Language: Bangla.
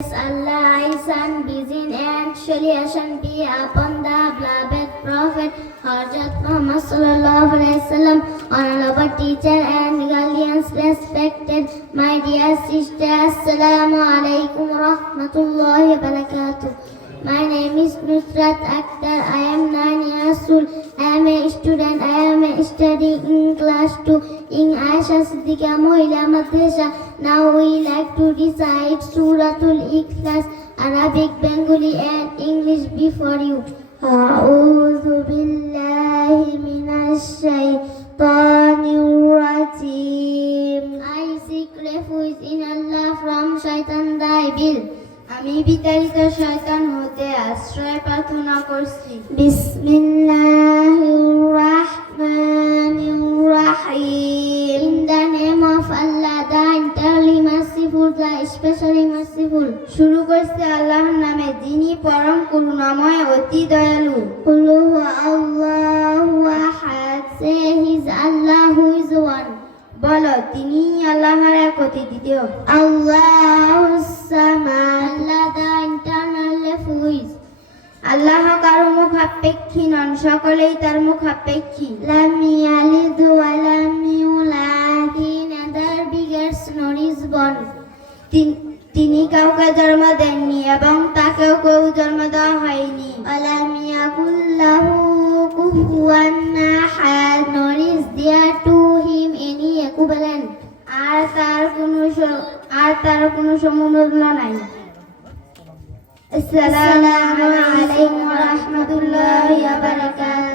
Allah is unbeaten and salvation be upon the beloved Prophet Hazrat Muhammad sallallahu alaihi wasallam, honorable teacher and guardians, respected my dear sister. Assalamu alaikum rahmatullahi wa barakatuh. My name is Nusrat Akhtar. I am 9 years old. I am a student. I am studying in class 2 in Aisha Siddiqa Mohila Madrasa. Now we like to recite Suratul Ikhlas, Arabic, Bengali and English before you. أعوذ بالله من الشيطان الرجيم. I seek refuge in Allah from Shaitan the evil. আমি বিতাড়িত শয়তান হতে আশ্রয় প্রার্থনা করছি। বিসমিল্লাহির রাহমানির রাহিম. In the name of Allah, the entirely merciful, the especially merciful. শুরু করছি আল্লাহর নামে, যিনি পরম করুণাময় অতি দয়ালু। Qul huwa Allahu ahad. Say he is Allah who is one. বলো, তিনি আল্লাহর এক অতি দ্বিতীয়। Allahus samad. Allah the eternal who is. আল্লাহ কারো মুখাপেক্ষী নন, সকলেই তার মুখাপেক্ষী। Lam yalid wa lam yulad. He neither begets nor is born. তিনি কাউকে জন্ম দেননি এবং তাকেও কেউ জন্ম দেওয়া হয়নি। Walam yakul lahu kufuwan ahad. Nor is there to him any equivalent. আর তার কোনো সমতুল্য নাই। আসসালামু আলাইকুম ওয়া রাহমাতুল্লাহি ওয়া বারাকাতুহু।